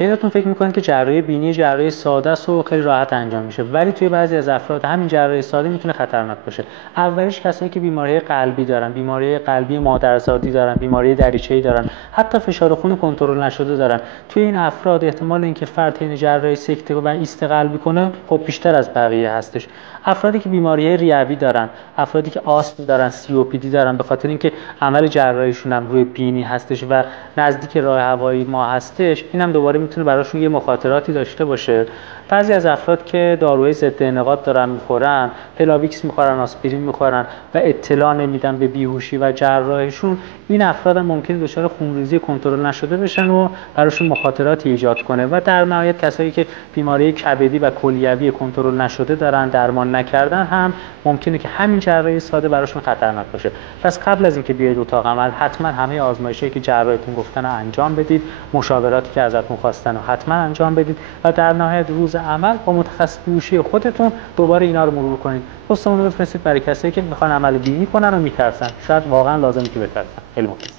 خیلیاتون فکر میکنید که جراحی بینی جراحی ساده است و خیلی راحت انجام میشه، ولی توی بعضی از افراد همین جراحی ساده میتونه خطرناک باشه. اولیش کسایی که بیماری قلبی دارن، بیماری قلبی مادرزادی دارن، بیماری دریچه‌ای دارن، حتی فشار خون کنترل نشده دارن. توی این افراد احتمال اینکه فرد حین جراحی سکته و ایست قلبی کنه خب بیشتر از بقیه هستش. افرادی که بیماری ریوی دارن، افرادی که آستم دارن، COPD دارن، به خاطر اینکه عمل جراحیشون هم روی بینی هستش و نزدیک راه هوایی ما هستش، اینم دوباره میتونه براشون یه مخاطراتی داشته باشه. بعضی از افراد که داروهای ضد انقباض دارن میخورن، پلاویکس میخورن، آسپرین میخورن و اطلاع نمیدن به بیهوشی و جراحشون، این افراد هم ممکنه دچار خونریزی کنترل نشده بشن و براشون مخاطراتی ایجاد کنه. و در نهایت کسایی که بیماری کبدی و کلیوی کنترل نشده دارن، درمان نکردن، هم ممکنه که همین جراحی ساده براشون خطرناک باشه. پس قبل از اینکه بیاید اتاق عمل حتما همه آزمایشایی که جراحتون گفتن رو انجام بدید، مشاوراتی که ازتون خواستن رو حتما انجام بدید و در نهایت روز عمل با متخصص بیهوشی خودتون دوباره اینا رو مرور کنید. پستمون رو بفرستید برای کسایی که میخوان عمل بینی کنن و میترسن، شاید واقعا لازمه که بترسن. خیلی مخلص.